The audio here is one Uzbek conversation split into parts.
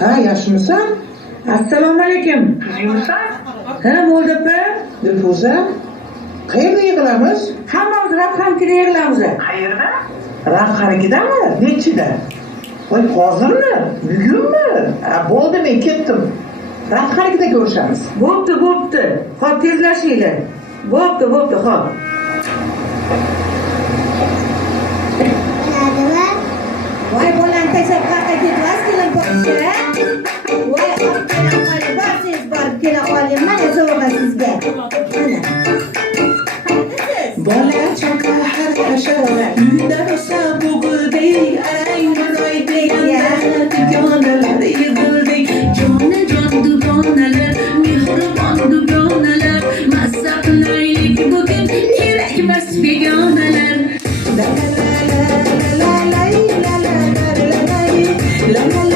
Ha, yaxshimisan? Assalomu alaykum. Qizingmisan? Ha, bo'ldi opa. Dilfuza, qayerda yig'ilamiz? Hammamiz Rabxankida yig'ilamiz. Qayerda? Rabxanikidami? Nechida? Voy, hozirmi? Bugunmi? Ha, bo'ldi, men ketdim. Rabxanikida ko'rishamiz. Bo'pti. Xo'p, tezlashinglar. Bo'pti, xo'p. Voy bolam tashaqqarga ketmas kelin bo'lsa. Voy opkelam qolib borsiz borib kela qoling. Mana sovg'a sizga. Mana. Bola chaqa har hashara uyda rosa bo'g'idek arang roy deganda dugonalar yig'ildik jon dugonalar mehribon dugonalar mazza qilaylik bugun kerakmas begonalar la la la la la la la la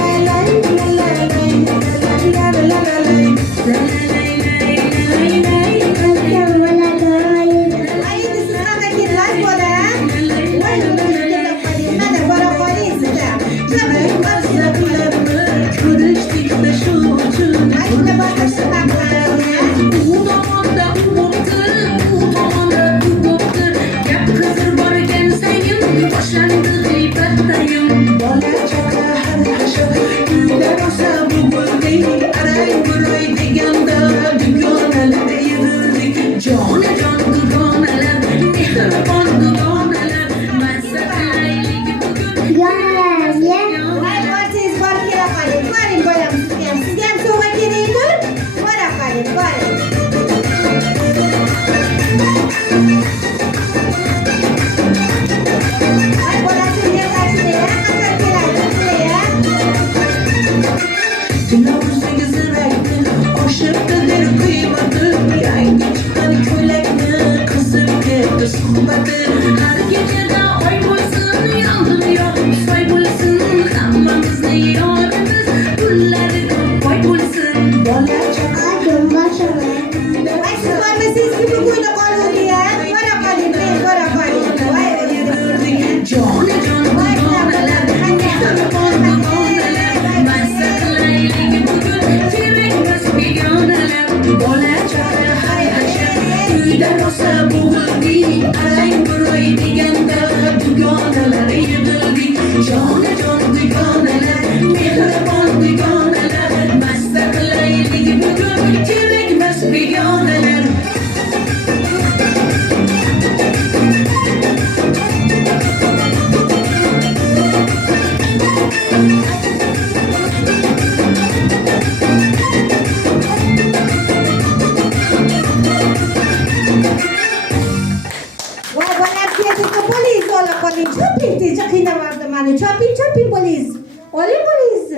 Chopping police. Oling police.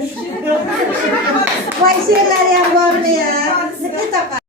Voy she'rlari ham bormi ya?